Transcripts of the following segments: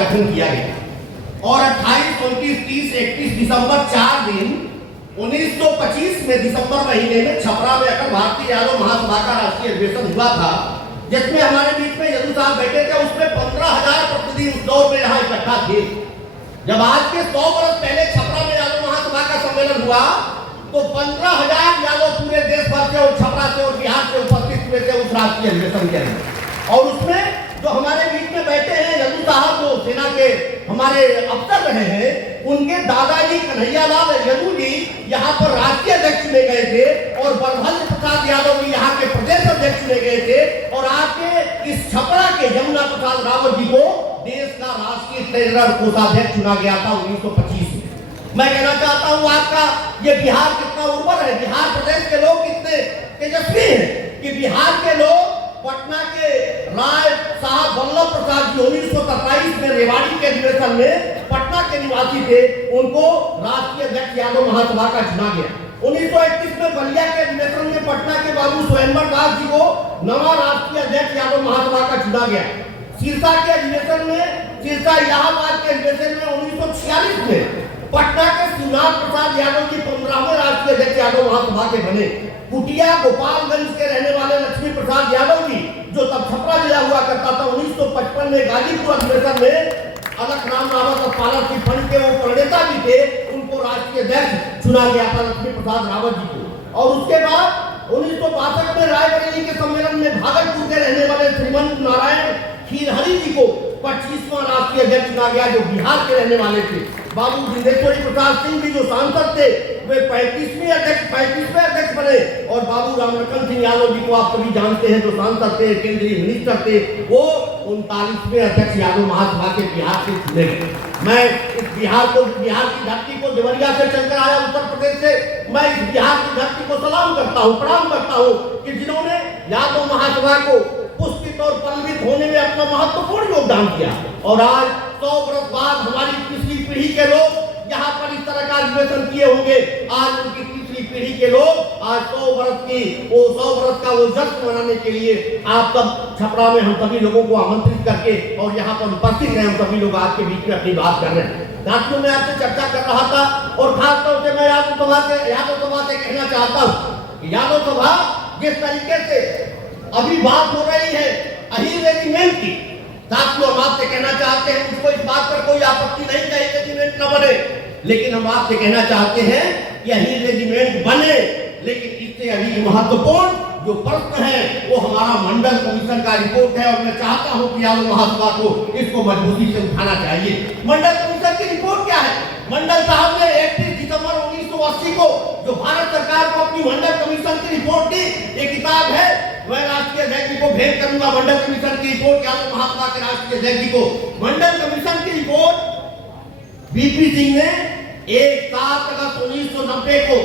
गठन किया गया और 28, 29, 30, 31 दिसंबर 4 दिन 1925 में दिसंबर महीने में छपरा में अखिल भारतीय यादव महासभा का राष्ट्रीय अधिवेशन हुआ था, जिसमें हमारे बीच में यदु साहब बैठे थे। उसमें 15,000 प्रतिनिधि उस दौर में यहाँ इकट्ठा थे। जब आज के 100 वर्ष पहले छपरा में यादव महासभा का सम्मेलन हुआ तो 15,000 यादव पूरे देश भर से और छपरा से और बिहार से उपस्थित हुए थे उस राष्ट्रीय अधिवेशन के अंदर। और उसमें जो हमारे बीच में बैठे हैं यदु साहब, जो सेना के हमारे अफसर रहे हैं, उनके दादाजी कन्हैयालाल यदु जी यहाँ पर राष्ट्रीय अध्यक्ष चुने गए थे और बलभद्र प्रसाद यादव जी यहाँ के प्रदेश अध्यक्ष चुने गए थे और आपके इस छपरा के यमुना प्रसाद रावत जी को देश का राष्ट्रीय ट्रेजरर कोषाध्यक्ष चुना गया था 1925 में। मैं कहना चाहता हूँ आपका ये बिहार कितना उर्वर है, बिहार प्रदेश के लोग कितने तेजस्वी हैं कि बिहार के लोग पटना के राय साहब वल्लभ प्रसाद जी 1927 में रेवाड़ी के अधिवेशन में पटना के निवासी थे, उनको राष्ट्रीय अध्यक्ष यादव महासभा का चुना गया। 1931 में बलिया के अधिवेशन में पटना के बाबू स्वयंवर दास जी को नवा राष्ट्रीय अध्यक्ष यादव महासभा का चुना गया। सिरसा के अधिवेशन में, सिरसा इलाहाबाद के अधिवेशन में 1946 में पटना के शिवनाथ प्रसाद यादव जी 15वें राष्ट्रीय अध्यक्ष यादव महासभा के बने। कुटिया गोपालगंज के रहने वाले लक्ष्मी प्रसाद यादव जी, जो तब छपरा जिला हुआ करता था, 1955 में गाजीपुर अधिवेशन में अलखराम रावत और पाला सिंह फंड के वो प्रणेता भी थे, उनको राष्ट्रीय अध्यक्ष चुना गया था लक्ष्मी प्रसाद रावत जी को। और उसके बाद 1962 में रायबरेली के सम्मेलन में भागलपुर के रहने वाले श्रीमंत नारायण खीरहरी जी को 25वां राष्ट्रीय अध्यक्ष चुना गया, जो बिहार के रहने वाले थे। बाबू जिंदेश्वरी प्रसाद सिंह जी जो सांसद थे वे 35वें अध्यक्ष बने और बाबू रामलखन सिंह यादव जी को आप सभी जानते हैं, जो सांसद थे, केंद्रीय मिनिस्टर थे, वो 39वें अध्यक्ष यादव महासभा के बिहार से चुने गए। मैं इस बिहार की धरती को देवरिया से चलकर आया उत्तर प्रदेश से, मैं इस बिहार की धरती को सलाम करता हूँ, प्रणाम करता हूँ कि जिन्होंने यादव महासभा को पुष्पित और पल्लवित होने में अपना महत्वपूर्ण योगदान किया। और आज 100 वर्ष बाद हमारी तीसरी पीढ़ी के लोग यहाँ पर इस तरह का अधिवेशन किए होंगे। आज उनकी तीसरी पीढ़ी के लोग आज 100 वर्ष का वो जश्न मनाने के लिए आप सब छपरा में हम सभी लोगों को आमंत्रित करके और यहाँ पर उपस्थित हैं, हम सभी लोग आपके बीच में अपनी बात कर रहे हैं। साथियों, मैं आपसे चर्चा कर रहा था और खास तौर से मैं यादव सभा से कहना चाहता हूँ कि यादव सभा जिस तरीके से अभी बात हो रही है अहीर रेजिमेंट की, साथियों हम आपसे कहना चाहते हैं, मुझको इस बात पर कोई आपत्ति नहीं है कि रेजिमेंट न बने, लेकिन हम आपसे कहना चाहते हैं कि अहीर रेजिमेंट बने, लेकिन इससे अधिक महत्वपूर्ण जो प्रश्न है वो हमारा मंडल कमीशन का रिपोर्ट है और मैं चाहता हूं कि यादव महासभा को इसको मजबूती से उठाना चाहिए। मंडल कमीशन की रिपोर्ट क्या है? मंडल साहब ने 31 दिसंबर 1980 को जो भारत सरकार को अपनी मंडल कमीशन की रिपोर्ट दी, ये किताब है, मैं राष्ट्रीय अध्यक्ष जी को भेंट करूंगा मंडल कमीशन की रिपोर्ट यादव महासभा के राष्ट्रीय अध्यक्ष जी को। मंडल कमीशन की रिपोर्ट बीपी सिंह ने 7 अगस्त 1990 को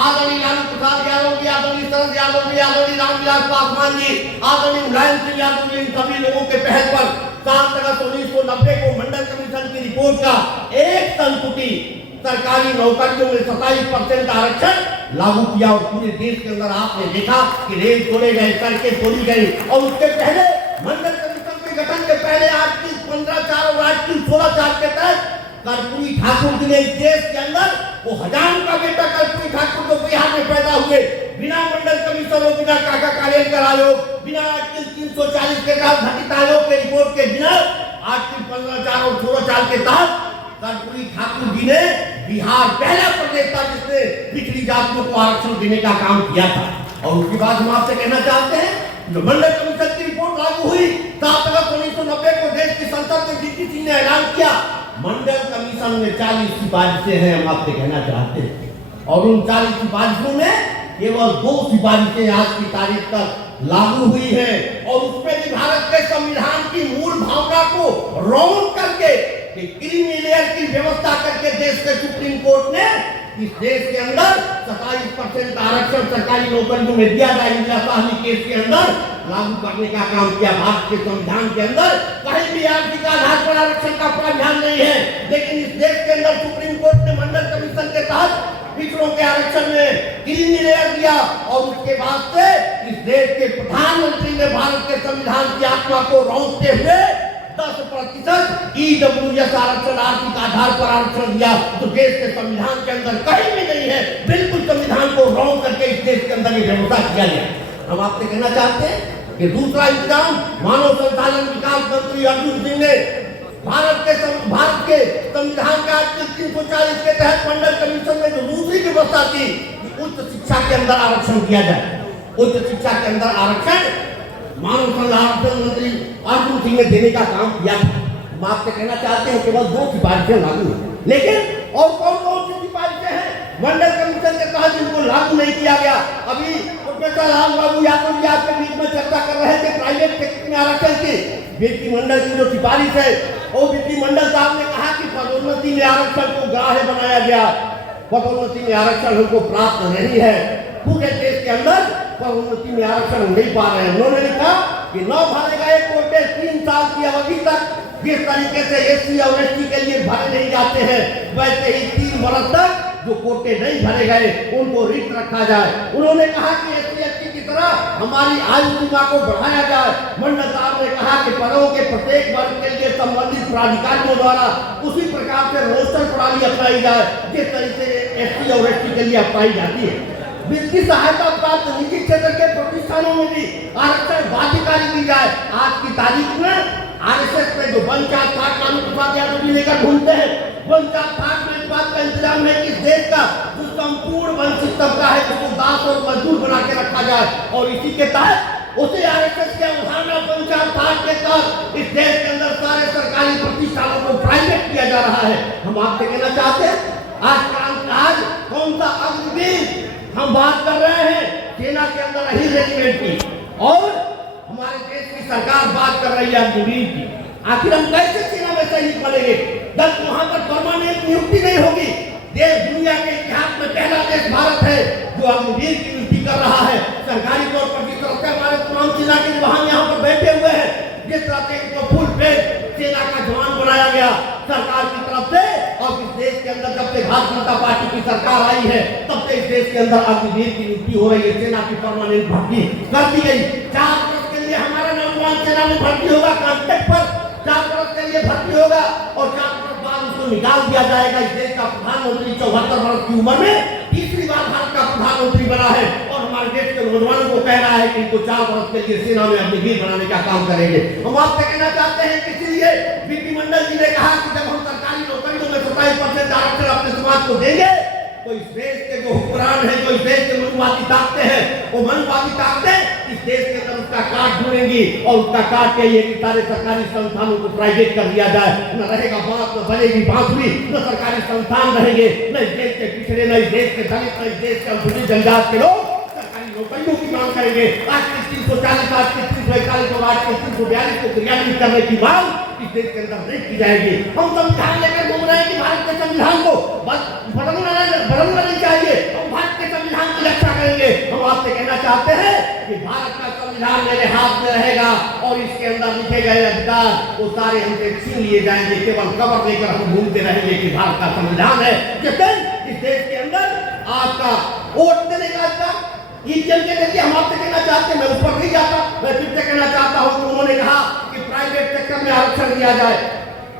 आदरणीय लालू प्रसाद यादव जी, आदरणीय शरद यादव जी, आदरणीय रामविलास पासवान जी, आदरणीय मुलायम सिंह यादव जी, इन सभी लोगों के पहल पर 7 अगस्त 1990 को मंडल कमीशन की रिपोर्ट का एक संस्तुति सरकारी नौकरियों में 27% आरक्षण लागू किया और पूरे देश के अंदर आपने देखा कि रेल तोड़े गए, सड़कें तोड़ी गई। और उसके पहले मंडल कमीशन के गठन के पहले आज की 15 और आज की 16 के तहत कर्पूरी ठाकुर जी ने इस देश के अंदर वो हजाम का बेटा कर्पूरी ठाकुर जो बिहार में पैदा हुए, बिना मंडल कमीशन और बिना काका कालेलकर आयोग, बिना आर्टिकल 340 के तहत घटित आयोग के रिपोर्ट के बिना आर्टिकल 15 और 16 के तहत कर्पूरी ठाकुर जी ने बिहार पहला प्रदेश था जिसने पिछड़ी जातियों को आरक्षण देने का काम किया था। और उसके बाद हम आपसे कहना चाहते हैं जो मंडल कमीशन की रिपोर्ट लागू हुई 7 अगस्त 1990 को देश की संसद में बीपी सिंह ने ऐलान किया मंडल कमीशन में 40 सिफारिशें हैं, हम आपसे कहना चाहते हैं। और उन 40 सिफारिशों में केवल 2 सिफारिशें आज की तारीख तक लागू हुई है और उसमें भी भारत के संविधान की मूल भावना को रौंद करके कि क्रीमी लेयर की व्यवस्था करके देश के सुप्रीम कोर्ट ने इस देश के अंदर 27% आरक्षण सरकारी नौकरियों में दिया जाए इंदिरा साहनी केस के अंदर लागू करने का काम किया। भारत के संविधान के अंदर कहीं भी आर्थिक आधार पर आरक्षण का प्रावधान नहीं है, लेकिन इस देश के अंदर सुप्रीम कोर्ट ने मंडल कमीशन के तहत पिछड़ों के आरक्षण में क्रीमी लेयर दिया और उसके बाद से इस देश के प्रधानमंत्री ने भारत के संविधान की आत्मा को रौंदते हुए 10% EWS आरक्षण आर्थिक आधार पर आरक्षण दिया तो देश के संविधान के अंदर कहीं भी नहीं है। बिल्कुल संविधान को रॉन्ग करके इस देश के अंदर ये व्यवस्था किया गया। हम आपसे कहना चाहते हैं कि दूसरा इंतजाम मानव संसाधन विकास मंत्री अर्जुन सिंह ने भारत के संविधान के आर्टिकल 340 के तहत मंडल कमीशन में जो दूसरी व्यवस्था थी कि उच्च शिक्षा के अंदर आरक्षण किया जाए, उच्च शिक्षा के अंदर आरक्षण मानव संसाधन मंत्री अर्जुन सिंह ने देने का काम किया। हम आपसे कहना चाहते हैं केवल 2 सिफारिशें लागू हैं, लेकिन और कौन कौन सी सिफारिशें हैं मंडल कमीशन के तहत जिनको लागू नहीं किया गया। अभी प्रोफेसर राम बाबू यादव जी आपके बीच में चर्चा कर रहे थे प्राइवेट सेक्टर में आरक्षण की। वित्त मंडल की जो सिफारिश है वो वित्त मंडल साहब ने कहा कि पदोन्नति में आरक्षण को ग्राह्य बनाया गया, पदोन्नति में आरक्षण हमको प्राप्त नहीं है। पूरे देश के अंदर पदोन्नति में आरक्षण नहीं पा रहे हैं। उन्होंने लिखा कि 9 भरे गए कोटे 3 साल की अवधि तक जिस तरीके से एससी और एसटी के लिए भरे नहीं जाते हैं, वैसे ही 3 वर्ष तक जो कोटे नहीं भरे गए उनको रिक्त रखा जाए। उन्होंने कहा कि एससी एसटी की तरह हमारी आयु सीमा को बढ़ाया जाए। मंडल साहब ने कहा कि पदों के प्रत्येक वर्ग के लिए संबंधित प्राधिकारियों द्वारा उसी प्रकार से रोस्टर प्रणाली अपनाई जाए जिस तरीके से एससी और एसटी के लिए अपनाई जाती है। वित्तीय सहायता प्राप्त निजी क्षेत्र के प्रतिष्ठानों में भी आरक्षण बाध्यकारी दी जाए। आज की तारीख में आरएसएस में जो पंचायत ठाट लालू प्रसाद यादव जी लेकर घूमते हैं, पंचायत ठाट में इस बात का इंतजाम है कि देश का जो संपूर्ण वंचित तबका है उसको दास और मजदूर बना के रखा जाए और इसी के तहत उसी आरएसएस के अवधारणा पंचायत ठाट के तहत इस देश के अंदर सारे सरकारी प्रतिष्ठानों को प्राइवेट किया जा रहा है। हम आपसे कहना चाहते हैं आज कौन सा अग्निवीर हम बात कर रहे हैं सेना के अंदर रही रेजिमेंट की और हमारे देश की सरकार बात कर रही है अग्निवीर की। आखिर हम कैसे सेना में सैनिक बनेंगे जब वहां पर परमानेंट नियुक्ति नहीं होगी। देश दुनिया के इतिहास में पहला देश भारत है जो अग्निवीर की नियुक्ति कर रहा है। सरकारी तौर पर जिस तरह से हमारे तमाम सेना के जवान यहाँ पर बैठे हुए हैं, जिस तरह से इनको फुल पेड सेना का जवान बनाया गया सरकार की तरफ से, और इस देश के अंदर जब से भारतीय जनता पार्टी की सरकार आई है तब से इस देश के अंदर अग्निवीर की नियुक्ति हो रही है। सेना की परमानेंट भर्ती कर दी गई। 4 वर्ष के लिए हमारा नौजवान सेना में भर्ती होगा, कॉन्ट्रैक्ट पर 4 वर्ष के लिए भर्ती होगा और 4 वर्ष बाद उसको निकाल दिया जाएगा। इस देश का प्रधानमंत्री 74 वर्ष की उम्र में तीसरी बार भारत का प्रधानमंत्री बना है और हमारे देश के नौजवानों को कह रहा है कि इनको 4 वर्ष के लिए सेना में अग्निवीर बनाने का काम करेंगे। हम आपसे कहना चाहते हैं कि इसीलिए वित्त मंडल जी ने कहा कि जब हम सरकारी नौकरियों में 27% आरक्षण अपने समाज को देंगे तो इस देश के जो हुक्मरान है, जो इस देश के मनुवादी ताकतें हैं, वो मनुवादी ताकतें इस देश के अंदर उसका काट ढूंढेंगी और उसका काट के ये सारे सरकारी संस्थानों को प्राइवेट कर दिया जाए। न रहेगा बांस, न बनेगी बांसुरी, न सरकारी संस्थान रहेंगे, न इस देश के पिछड़े, न इस देश के दलित, न इस देश के अनुसूचित जनजाति के लोग सरकारी नौकरियों की मांग करेंगे। आज के 340, आज के 341 और आज के 342 को क्रियान्वित करने की मांग इस देश के अंदर नहीं की जाएगी। हम संविधान लेकर घूम रहे हैं कि भारत के संविधान को बस बदलना नहीं चाहिए, हम भारत के संविधान की रक्षा करेंगे। हम आपसे कहना चाहते हैं कि भारत का संविधान मेरे हाथ में रहेगा और इसके अंदर लिखे गए अधिकार वो सारे हमसे छीन लिए जाएंगे। केवल कवर लेकर हम घूमते रहेंगे कि भारत का संविधान है। जिस दिन इस देश के अंदर आपका वोट देने का अधिकार ईवीएम के जरिए हम आपसे कहना चाहते हैं, मैं ऊपर नहीं जाता, मैं फिर से कहना चाहता हूं कि उन्होंने कहा कि प्राइवेट सेक्टर में आरक्षण दिया जाए।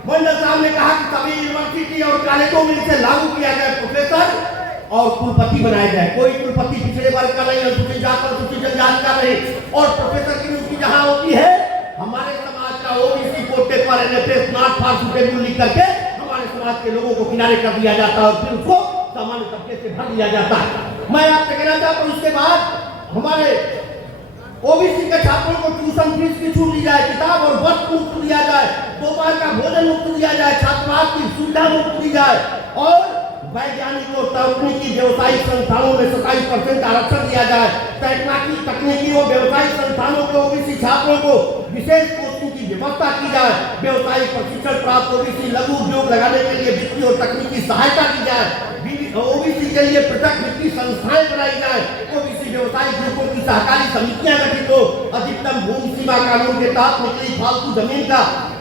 मंडल साहब ने कहा कि सभी यूनिवर्सिटी और कॉलेजों में इसे लागू किया जाए, प्रोफेसर और कुलपति बनाया जाए। कोई कुलपति पिछड़े वर्ग का नहीं, अनुसूचित जाति, अनुसूचित जनजाति का नहीं। और प्रोफेसर की नियुक्ति जहां होती है हमारे समाज का ओबीसी कोटे पर एनएफएस नॉट फॉर सुटेबल लिख करके हमारे समाज के लोगों को किनारे कर दिया जाता है और फिर उसको सामान्य तबके से भर दिया जाता है। मैं आपसे कहना चाहता हूं उसके बाद हमारे ओबीसी के छात्रों को ट्यूशन फीस की छूट दी जाए, किताब और वस्त्र मुफ्त दिया जाए, दोपहर का भोजन मुफ्त दिया जाए, छात्रावास की सुविधा मुफ्त दी जाए और वैज्ञानिक और तकनीकी व्यवसायिक संस्थानों में 27% आरक्षण दिया जाए। तकनीकी और व्यवसायिक संस्थानों के ओबीसी छात्रों को विशेष कोचिंग की व्यवस्था की जाए। व्यवसायिक प्रशिक्षण प्राप्त ओबीसी लघु उद्योग लगाने के लिए वित्तीय और तकनीकी सहायता दी जाए। ओबीसी के लिए पृथक वित्तीय संस्थाएं बनाई जाए। ओबीसी व्यवसायिक ग्रुपों की सहकारी समितियां गठित हो। अधिकतम भूमि सीमा कानून के तहत निकली फालतू जमीन का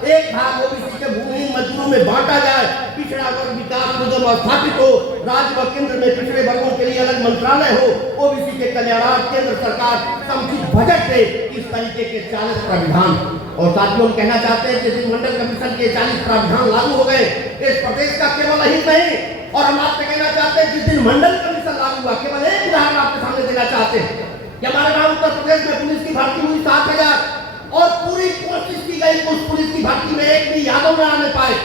एक भाग ओबीसी के भूमिहीन मजदूरों में बांटा जाए। पिछड़ा वर्ग विकास निगम स्थापित हो। राज्य व केंद्र में पिछड़े वर्गों के लिए अलग मंत्रालय हो। ओबीसी के कल्याणार्थ केंद्र सरकार समुचित बजट दे। इस तरीके के 40 प्रावधान और साथियों हम कहना चाहते हैं कि जिस मंडल कमीशन के 40 प्रावधान लागू हो गए इस प्रदेश का केवल हित नहीं, और हम आपसे कहना चाहते हैं जिस दिन मंडल कमीशन लागू हुआ, केवल एक उदाहरण आपके सामने देना चाहते हैं कि हमारे गांव उत्तर प्रदेश में पुलिस की भर्ती हुई 7,000 और पूरी कोशिश की गई उस पुलिस की भर्ती में एक भी यादव न आने पाए,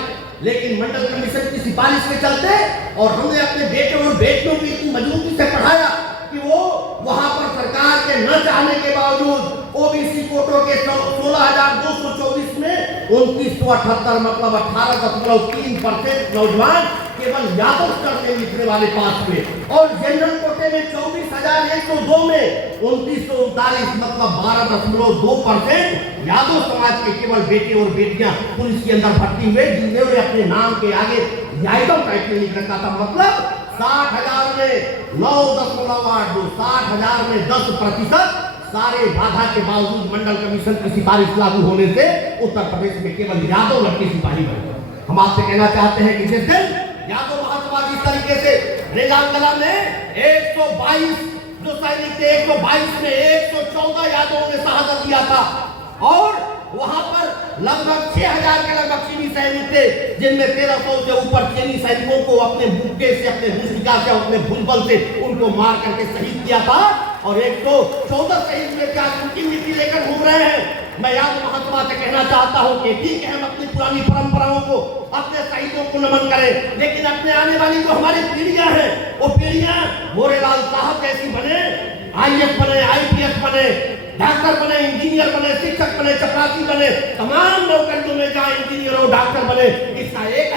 लेकिन मंडल कमीशन की सिफारिश के चलते और हमने अपने बेटे और बेटियों को इतनी मजबूती से पढ़ाया कि वो वहां पर सरकार के न चाहने के बावजूद ओबीसी कोटों के 16,224 में 2978 मतलब 18.3% नौजवान केवल यादव स्तर में लिखने वाले पास हुए, और जनरल कोटे में 24,102 में 2939 मतलब 12.2% यादव समाज के केवल बेटे और बेटियां पुलिस के अंदर भर्ती हुए, जिन्होंने अपने नाम के आगे यादव टाइटल लिख रखा था। मतलब 60,000 में 9.82, 60,000 में 10%। सारे बाधा के बावजूद मंडल कमीशन की सिफारिश लागू होने से उत्तर प्रदेश में केवल यादव लड़के सिपाही बने। हम आपसे कहना चाहते हैं कि जिस दिन यादव महासभा जिस तरीके से रेजांगला में 122 जो सैनिक थे, 122 में 114 यादवों ने शहादत दिया था, और वहां पर लगभग 6,000 के लगभग चीनी सैनिक थे, जिनमें 1300 से ऊपर चीनी सैनिकों को अपने बुक्के से, अपने भूमिका से, अपने भुजबल से उनको मार करके शहीद किया था, और 114 शहीद में क्या उनकी मिट्टी लेकर घूम रहे हैं। मैं यादव महासभा से कहना चाहता हूं कि ठीक है हम अपनी पुरानी परंपराओं को, अपने शहीदों को नमन करें, लेकिन अपने आने वाली जो हमारी पीढ़ियां हैं वो पीढ़ियां मोरेलाल साहब जैसी बने, IAS बने, IPS बने, डॉक्टर बने, इंजीनियर बने, शिक्षक बने, चपरासी बने, तमाम नौकरियों में जाए इंजीनियर और डॉक्टर बने। इसका एक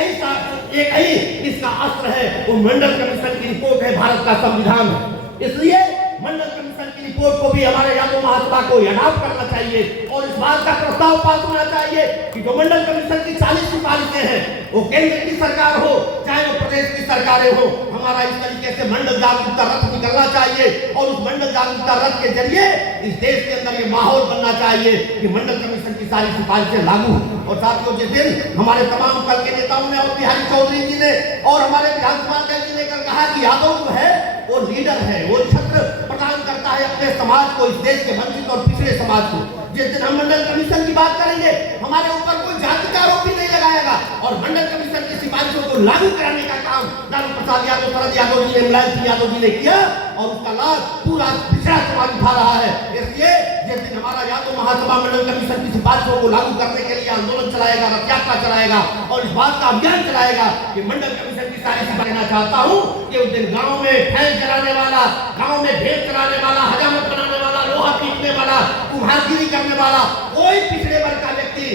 ही इसका अस्त्र है, वो मंडल कमीशन की रिपोर्ट है, भारत का संविधान है। इसलिए मंडल कमीशन की रिपोर्ट को भी हमारे यादव महासभा को अडॉप्ट करना चाहिए, और इस बात का प्रस्ताव पास होना चाहिए कि जो मंडल कमीशन की 40 सिफारिशें हैं, वो केंद्र की सरकार हो चाहे वो प्रदेश की सरकारें हो, हमारा इस तरीके से मंडल जागरूकता रथ निकलना चाहिए, और उस मंडल जागरूकता रथ के जरिए इस देश के अंदर ये माहौल बनना चाहिए कि मंडल कमीशन की सारी सिफारिशें लागू हो। और साथियों जिस दिन हमारे तमाम कल के नेताओं ने और बिहारी चौधरी जी ने और हमारे विधानसभा अध्यक्ष जी ने कहा कि यादव जो है वो लीडर है, वो छत्र प्रदान करता है अपने समाज को, इस देश के वंचित और पिछड़े समाज को। जिस दिन हम मंडल कमीशन की बात करेंगे हमारे ऊपर कोई जाति का आरोप भी नहीं लगाएगा, और मंडल कमीशन की सिफारिशों को लागू कराने का काम लालू प्रसाद यादव, शरद यादव जी ने, मुलायम सिंह यादव जी ने किया, और उसका लाभ पूरा पिछड़ा समाज उठा रहा है। इसलिए जिस दिन हमारा यादव महासभा मंडल कमीशन की सिफारिशों को लागू करने के लिए आंदोलन चलाएगा, रथ यात्रा चलाएगा, और इस बात का अभियान चलाएगा कि मंडल कमीशन की सारी सिफारिश कहना चाहता हूँ कि उस दिन गाँव में फैल चलाने वाला, गाँव में भेद चलाने वाला, हजामत बनाने वाला, लोहा पीटने वाला, कुम्हारगिरी करने वाला कोई पिछड़े वर्ग का व्यक्ति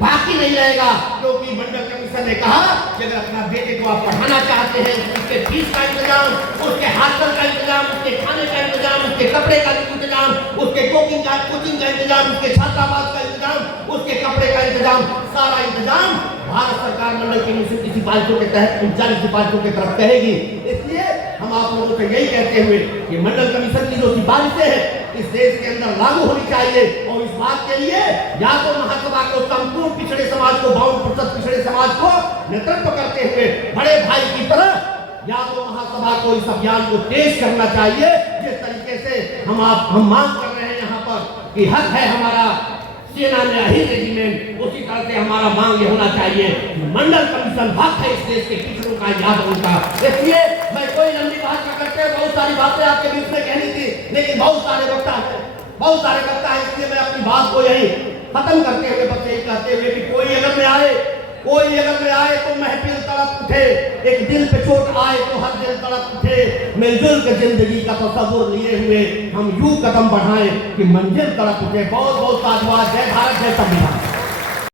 बाकी नहीं रहेगा, क्योंकि मंडल कमीशन ने कहा कि अगर अपना बेटे को आप पढ़ाना चाहते हैं, उसके फीस का इंतजाम, उसके हॉस्टल का इंतजाम, उसके खाने का इंतजाम, उसके कपड़े का इंतजाम, उसके कोचिंग का इंतजाम, उसके छात्रावास का इंतजाम, उसके कपड़े का इंतजाम, सारा इंतजाम भारत सरकार मंडल कमीशन की सिफारिशों के तहत 39 सिफारिशों की तरफ कहेगी। इसलिए हम आप लोगों से यही कहते हुए कि मंडल कमीशन की जो सिफारिशें हैं इस देश के अंदर लागू होनी चाहिए, और इस बात के लिए यादव महासभा को, संपूर्ण पिछड़े समाज को, 52% पिछड़े समाज को नेतृत्व करते हुए बड़े भाई की तरह यादव महासभा को इस अभियान को तेज करना चाहिए। जिस तरीके से हम मांग कर रहे हैं यहाँ पर कि हक है हमारा सेना में अहिर रेजिमेंट, उसी तरह से हमारा मांग ये होना चाहिए मंडल कमीशन हक है इस देश के पिछड़ों का, यादवों का। इसलिए मैं कोई लंबी बात न करते, बहुत सारी बातें आपके बीच में कहनी थी, लेकिन बहुत सारे वक्ता है, इसलिए मैं अपनी बात को यही खत्म करते हुए बस यही कहते हुए कि कोई अगर में आए तो महफिल तड़प उठे, एक दिल पे चोट आए तो हर दिल तड़प उठे, मिलजुल के जिंदगी का तसव्वुर लिए हुए हम यूं कदम बढ़ाएं कि मंजिल तड़प उठे। बहुत बहुत साधुवाद। जय भारत, जय संविधान।